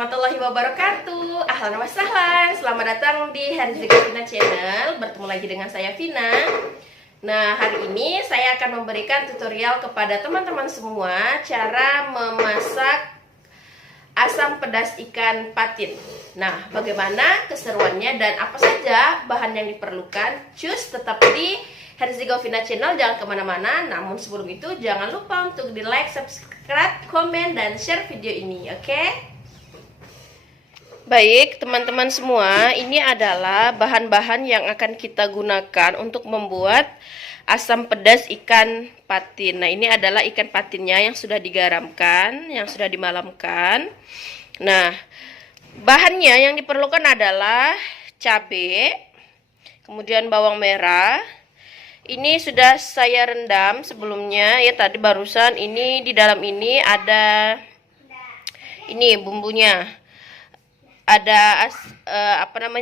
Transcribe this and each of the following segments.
warahmatullahi wabarakatuh. Ahlan wa sahlan. Selamat datang di Herzika Vina Channel. Bertemu lagi dengan saya Vina. Nah, hari ini saya akan memberikan tutorial kepada teman-teman semua cara memasak asam pedas ikan patin. Nah, bagaimana keseruannya dan apa saja bahan yang diperlukan? Cus, tetap di Herzika Vina Channel, jangan kemana-mana. Namun sebelum itu jangan lupa untuk di like, subscribe, komen, dan share video ini, oke? Baik teman-teman semua, ini adalah bahan-bahan yang akan kita gunakan untuk membuat asam pedas ikan patin. Nah, ini adalah ikan patinnya yang sudah digaramkan, yang sudah dimalamkan. Nah, bahannya yang diperlukan adalah cabai, kemudian bawang merah. Ini sudah saya rendam sebelumnya ya, tadi barusan. Ini di dalam ini ada ini bumbunya. Ada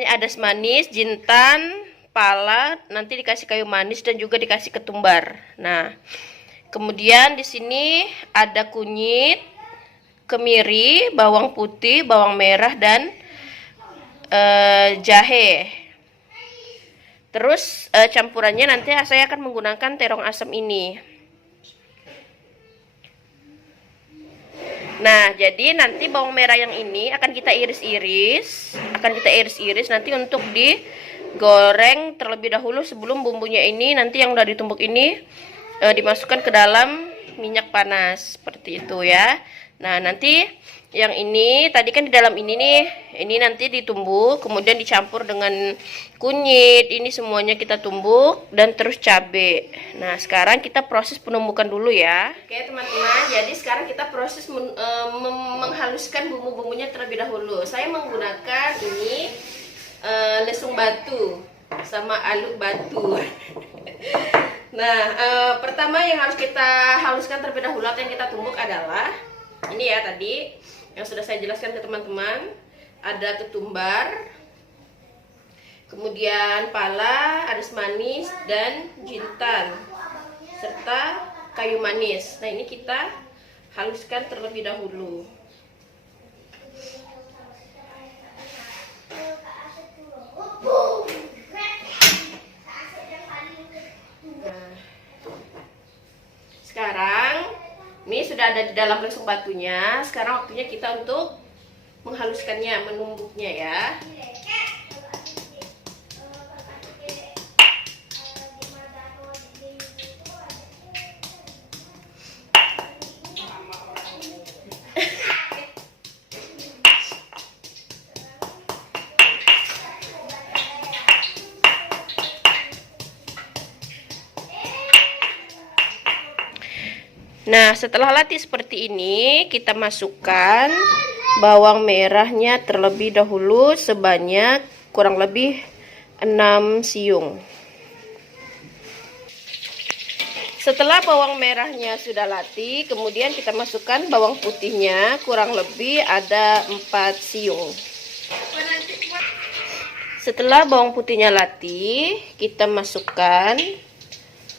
adas manis, jintan, pala, nanti dikasih kayu manis dan juga dikasih ketumbar. Nah, kemudian di sini ada kunyit, kemiri, bawang putih, bawang merah, dan jahe. Terus campurannya nanti saya akan menggunakan terong asam ini. Nah, jadi nanti bawang merah yang ini akan kita iris-iris, nanti untuk digoreng terlebih dahulu sebelum bumbunya ini nanti yang udah ditumbuk ini dimasukkan ke dalam minyak panas seperti itu ya. Nah, nanti yang ini tadi kan di dalam ini nih, ini nanti ditumbuk, kemudian dicampur dengan kunyit, ini semuanya kita tumbuk dan terus cabai. Nah, sekarang kita proses penumbukan dulu ya. Oke teman-teman, jadi sekarang kita proses menghaluskan bumbu-bumbunya terlebih dahulu. Saya menggunakan ini lesung batu sama aluk batu. Nah, pertama yang harus kita haluskan terlebih dahulu atau yang kita tumbuk adalah ini ya, tadi yang sudah saya jelaskan ke teman-teman. Ada ketumbar, kemudian pala, adas manis, dan jintan, serta kayu manis. Nah, ini kita haluskan terlebih dahulu. Nah, sekarang ini sudah ada di dalam lesung batunya. Sekarang waktunya kita untuk menghaluskannya, menumbuknya ya. Nah, setelah latih seperti ini, kita masukkan bawang merahnya terlebih dahulu sebanyak kurang lebih 6 siung. Setelah bawang merahnya sudah latih, kemudian kita masukkan bawang putihnya kurang lebih ada 4 siung. Setelah bawang putihnya latih, kita masukkan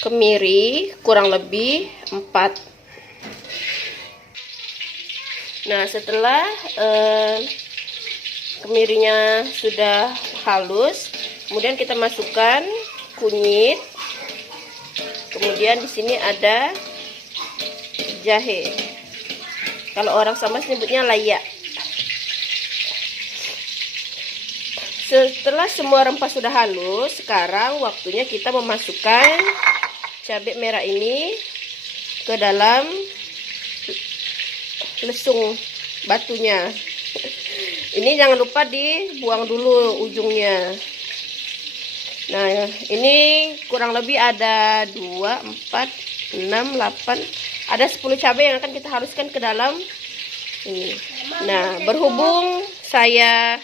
kemiri kurang lebih 4. Nah, setelah kemirinya sudah halus, kemudian kita masukkan kunyit. Kemudian di sini ada jahe. Kalau orang Sambas nyebutnya layak. Setelah semua rempah sudah halus, sekarang waktunya kita memasukkan cabai merah ini ke dalam lesung batunya. Ini jangan lupa dibuang dulu ujungnya. Nah, ini kurang lebih ada 2, 4, 6, 8, ada 10 cabai yang akan kita haluskan ke dalam ini. Nah, berhubung saya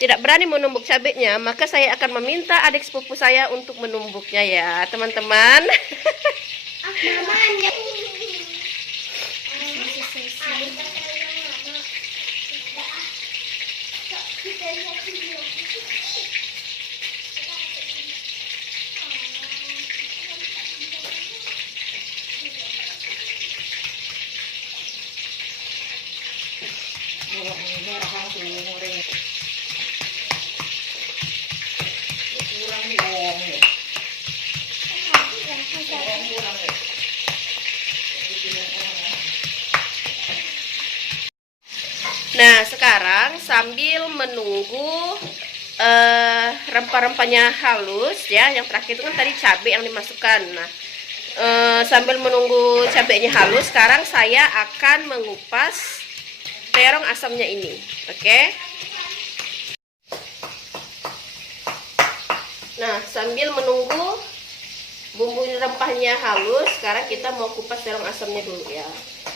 tidak berani menumbuk cabainya, maka saya akan meminta adik sepupu saya untuk menumbuknya ya, teman-teman. merah langsung goreng. Kurang dong ya. Kurang ya. Nah, sekarang sambil menunggu rempah-rempahnya halus ya. Yang terakhir itu kan tadi cabai yang dimasukkan. Nah, sambil menunggu cabainya halus, sekarang saya akan mengupas terong asamnya ini. Oke. Nah, sambil menunggu bumbu rempahnya halus, sekarang kita mau kupas terong asamnya dulu ya.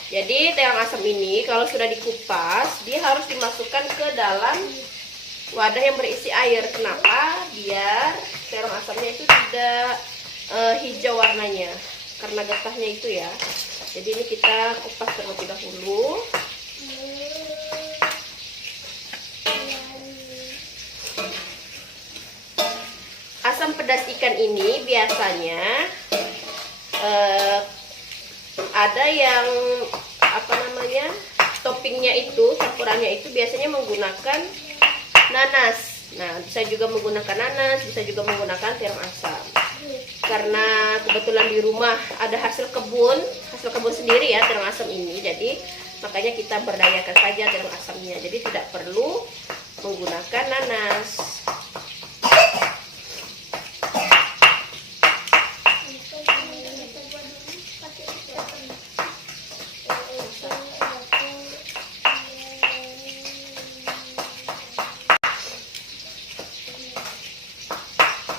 Jadi terong asam ini kalau sudah dikupas, dia harus dimasukkan ke dalam wadah yang berisi air. Kenapa? Biar terong asamnya itu tidak hijau warnanya, karena getahnya itu ya. Jadi ini kita kupas terlebih dahulu. Asam pedas ikan ini biasanya ada yang toppingnya itu, campurannya itu biasanya menggunakan nanas. Nah, bisa juga menggunakan nanas, bisa juga menggunakan terong asam. Karena kebetulan di rumah ada hasil kebun sendiri ya terong asam ini, jadi makanya kita berdayakan saja terong asamnya. Jadi tidak perlu menggunakan nanas.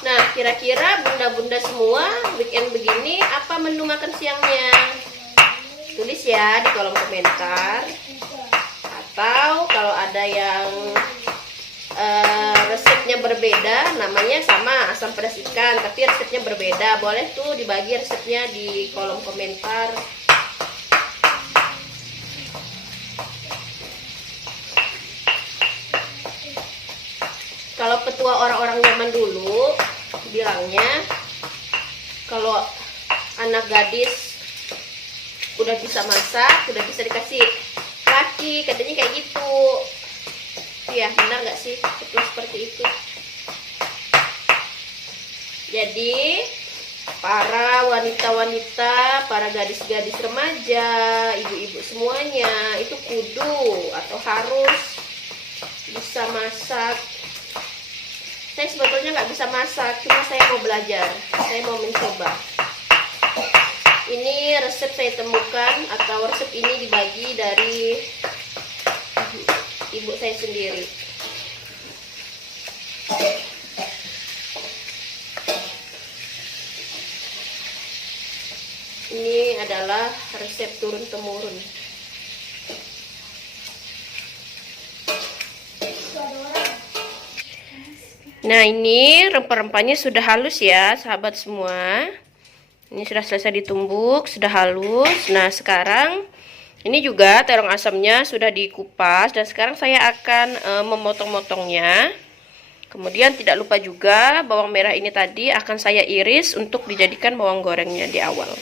Nah, kira-kira bunda-bunda semua weekend begini apa menu makan siangnya? Tulis ya di kolom komentar. Atau kalau ada yang resepnya berbeda, namanya sama asam pedas ikan, tapi resepnya berbeda, boleh tuh dibagi resepnya di kolom komentar. Kalau petua orang-orang zaman dulu bilangnya, kalau anak gadis udah bisa masak, udah bisa dikasih laki, katanya kayak gitu. Ya, benar nggak sih petua seperti itu? Jadi para wanita-wanita, para gadis-gadis remaja, ibu-ibu semuanya itu kudu atau harus bisa masak. Saya sebetulnya nggak bisa masak, cuma saya mau belajar, saya mau mencoba. Ini resep saya temukan, atau resep ini dibagi dari ibu saya sendiri. Ini adalah resep turun-temurun. Nah, ini rempah-rempahnya sudah halus ya, sahabat semua. Ini sudah selesai ditumbuk, sudah halus. Nah, sekarang ini juga terong asamnya sudah dikupas, dan sekarang saya akan memotong-motongnya. Kemudian tidak lupa juga bawang merah ini tadi akan saya iris untuk dijadikan bawang gorengnya di awal.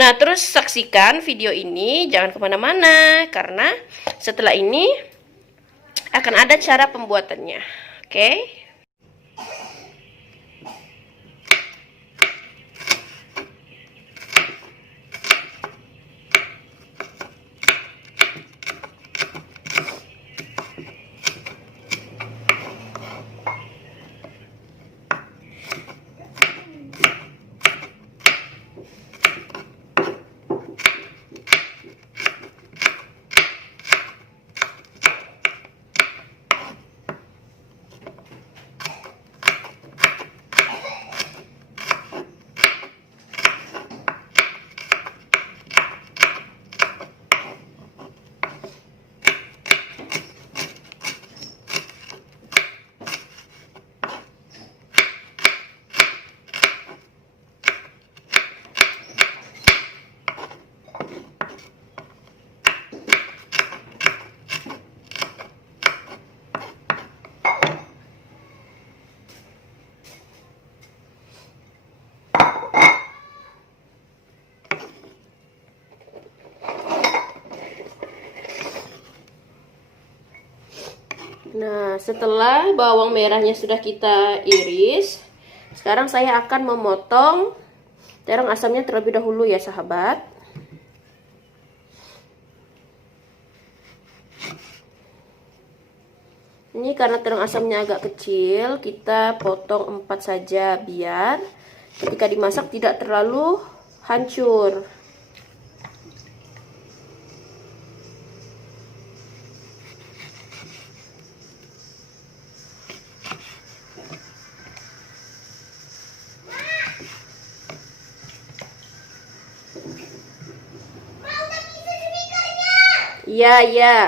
Nah, terus saksikan video ini, jangan kemana-mana, karena setelah ini akan ada cara pembuatannya. Oke? Nah, setelah bawang merahnya sudah kita iris, sekarang saya akan memotong terong asamnya terlebih dahulu ya sahabat. Ini karena terong asamnya agak kecil, kita potong 4 saja biar ketika dimasak tidak terlalu hancur. Iya, iya.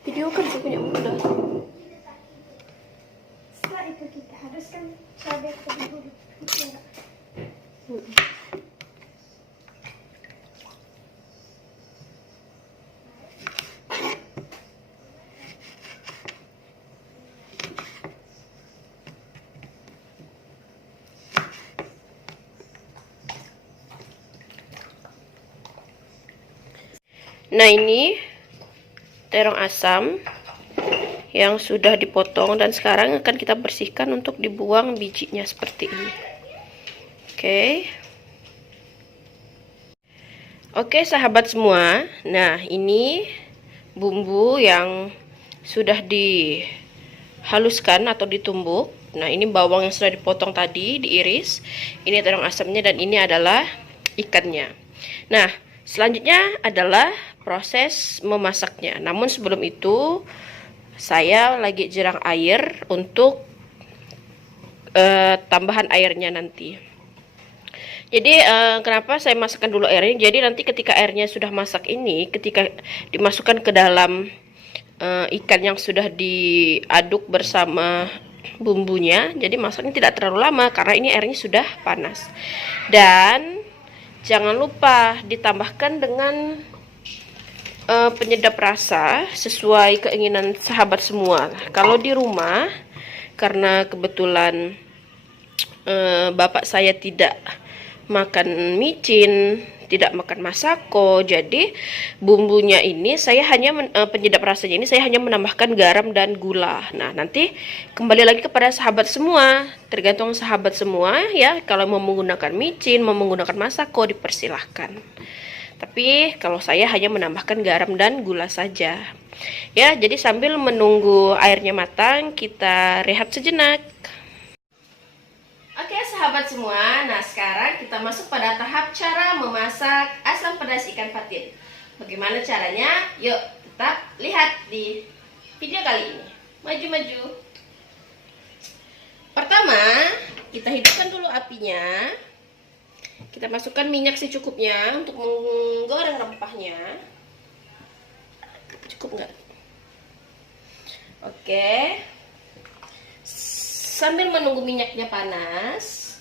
Video kan saya punya udah. Setelah itu kita haruskan cabai terlebih dahulu. Nah, ini terong asam yang sudah dipotong dan sekarang akan kita bersihkan untuk dibuang bijinya seperti ini. Oke sahabat semua, nah ini bumbu yang sudah dihaluskan atau ditumbuk. Nah, ini bawang yang sudah dipotong tadi, diiris. Ini terong asamnya dan ini adalah ikannya. Nah, selanjutnya adalah proses memasaknya. Namun sebelum itu saya lagi jirang air untuk tambahan airnya nanti. Jadi kenapa saya masukkan dulu airnya? Jadi nanti ketika airnya sudah masak ini, ketika dimasukkan ke dalam ikan yang sudah diaduk bersama bumbunya, jadi masaknya tidak terlalu lama karena ini airnya sudah panas. Dan jangan lupa ditambahkan dengan penyedap rasa sesuai keinginan sahabat semua. Kalau di rumah, karena kebetulan bapak saya tidak makan micin, tidak makan masako, jadi bumbunya ini saya hanya penyedap rasanya ini saya hanya menambahkan garam dan gula. Nah, nanti kembali lagi kepada sahabat semua, tergantung sahabat semua ya. Kalau mau menggunakan micin, mau menggunakan masako, dipersilahkan. Tapi kalau saya hanya menambahkan garam dan gula saja. Ya, jadi sambil menunggu airnya matang, kita rehat sejenak. Oke sahabat semua, nah sekarang kita masuk pada tahap cara memasak asam pedas ikan patin. Bagaimana caranya? Yuk tetap lihat di video kali ini. Maju-maju. Pertama, kita hidupkan dulu apinya. Kita masukkan minyak secukupnya untuk menggoreng rempahnya. Cukup nggak? Oke. Sambil menunggu minyaknya panas,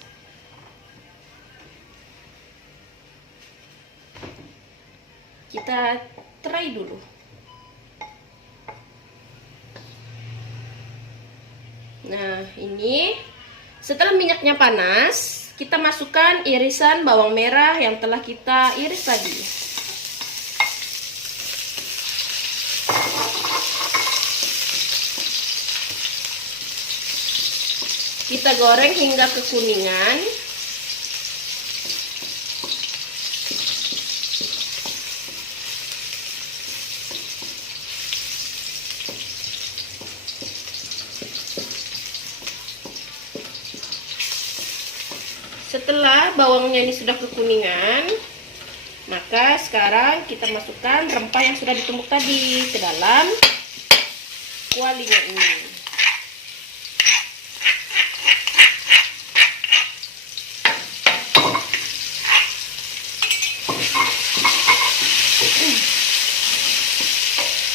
kita try dulu. Nah, ini setelah minyaknya panas, kita masukkan irisan bawang merah yang telah kita iris tadi. Kita goreng hingga kekuningan. Setelah bawangnya ini sudah kekuningan, maka sekarang kita masukkan rempah yang sudah ditumbuk tadi ke dalam kualinya ini.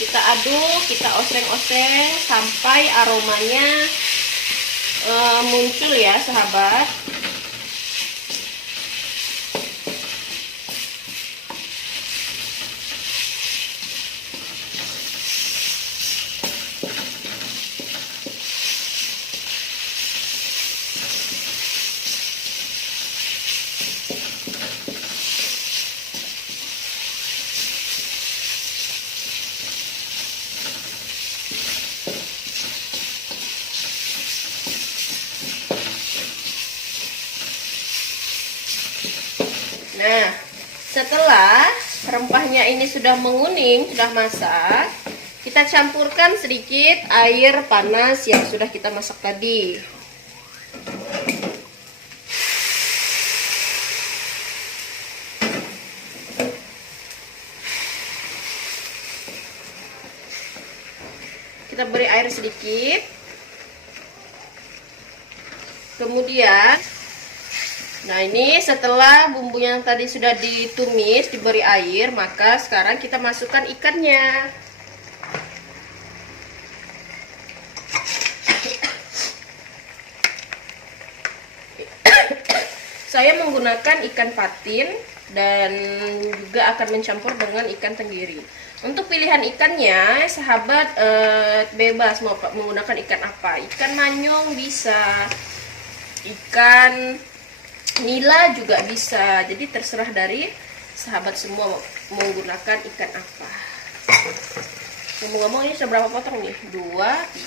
Kita aduk, kita osreng-osreng sampai aromanya muncul ya sahabat. Nah, setelah rempahnya ini sudah menguning, sudah masak, kita campurkan sedikit air panas yang sudah kita masak tadi. Kita beri air sedikit. Kemudian nah ini setelah bumbu yang tadi sudah ditumis, diberi air, maka sekarang kita masukkan ikannya. Saya menggunakan ikan patin dan juga akan mencampur dengan ikan tenggiri. Untuk pilihan ikannya, sahabat bebas mau menggunakan ikan apa. Ikan manyung bisa, ikan nila juga bisa, jadi terserah dari sahabat semua mau menggunakan ikan apa. Ngomong-ngomong ini sudah berapa potong nih? 2,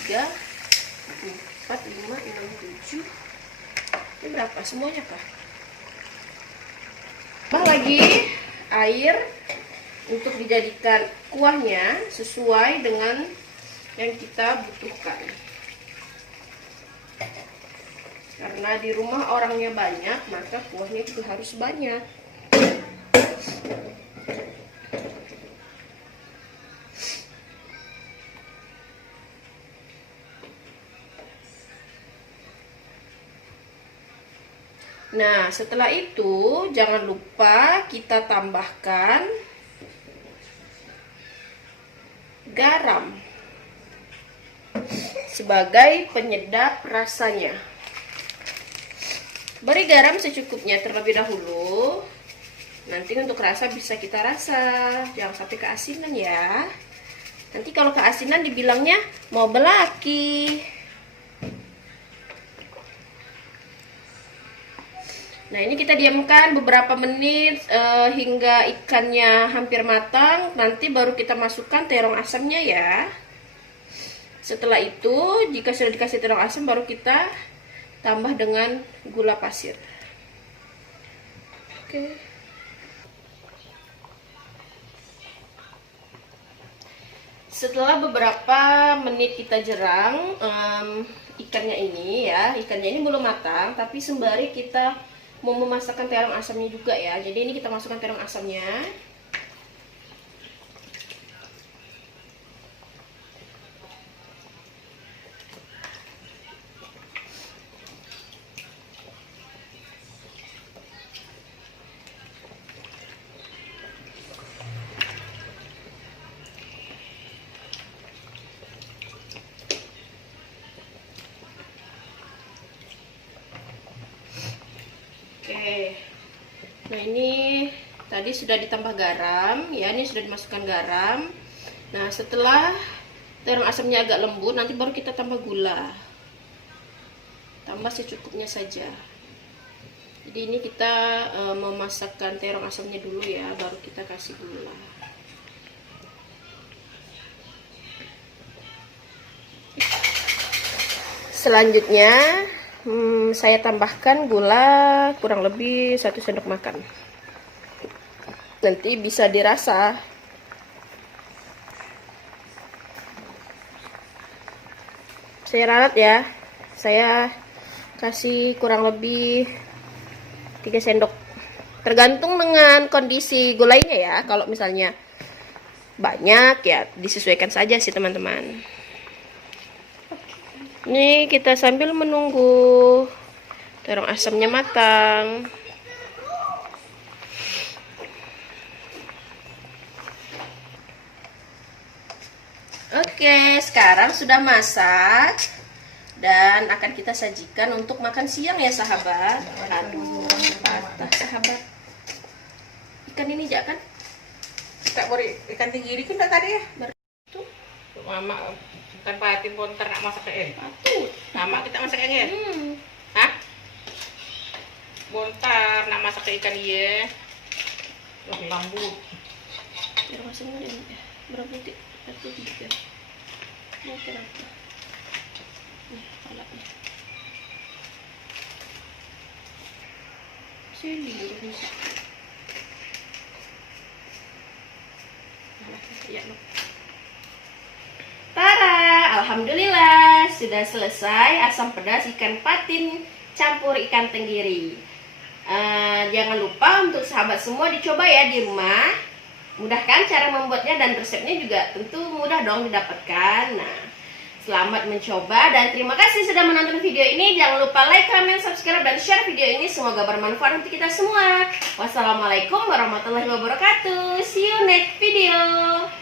3, 4, 5, 6, 7. Ini berapa semuanya kah? Tambah lagi air untuk dijadikan kuahnya sesuai dengan yang kita butuhkan. Karena di rumah orangnya banyak, maka kuahnya juga harus banyak. Nah, setelah itu jangan lupa kita tambahkan garam sebagai penyedap rasanya. Beri garam secukupnya terlebih dahulu. Nanti untuk rasa bisa kita rasa, jangan sampai keasinan ya. Nanti kalau keasinan dibilangnya mau belaki. Nah, ini kita diamkan beberapa menit hingga ikannya hampir matang. Nanti baru kita masukkan terong asamnya ya. Setelah itu, jika sudah dikasih terong asam, baru kita tambah dengan gula pasir. Oke. Setelah beberapa menit kita jerang ikannya ini ya, ikannya ini belum matang, tapi sembari kita mau memasakkan terong asamnya juga ya. Jadi ini kita masukkan terong asamnya. Oke, nah ini tadi sudah ditambah garam ya, ini sudah dimasukkan garam. Nah, setelah terong asamnya agak lembut, nanti baru kita tambah gula. Tambah secukupnya saja. Jadi ini kita memasakkan terong asamnya dulu ya, baru kita kasih gula. Selanjutnya saya tambahkan gula kurang lebih 1 sendok makan. Nanti bisa dirasa. Saya ralat ya. Saya kasih kurang lebih 3 sendok. Tergantung dengan kondisi gulainya ya. Kalau misalnya banyak ya disesuaikan saja sih teman-teman. Ini kita sambil menunggu terong asamnya matang. Oke, sekarang sudah masak dan akan kita sajikan untuk makan siang ya sahabat. Aduh, patah sahabat. Ikan ini jak kan? Tak beri ikan tenggiri kan dah tadi ya. Tuh, Mama ikan patin bontar nak masak kayak patut. Mama kita masak kayak hah? Bontar nak masak ke ikan iya. Lebih lembut. Biar masuknya ada ini. Berapa titik? 1, 3. Mau berapa? Nih, alatnya. Sini udah bisa. Ya, Tara, alhamdulillah sudah selesai asam pedas ikan patin campur ikan tenggiri. Jangan lupa untuk sahabat semua dicoba ya di rumah. Mudah kan cara membuatnya dan resepnya juga tentu mudah dong didapatkan. Nah, selamat mencoba dan terima kasih sudah menonton video ini. Jangan lupa like, comment, subscribe, dan share video ini. Semoga bermanfaat untuk kita semua. Wassalamualaikum warahmatullahi wabarakatuh. See you next video.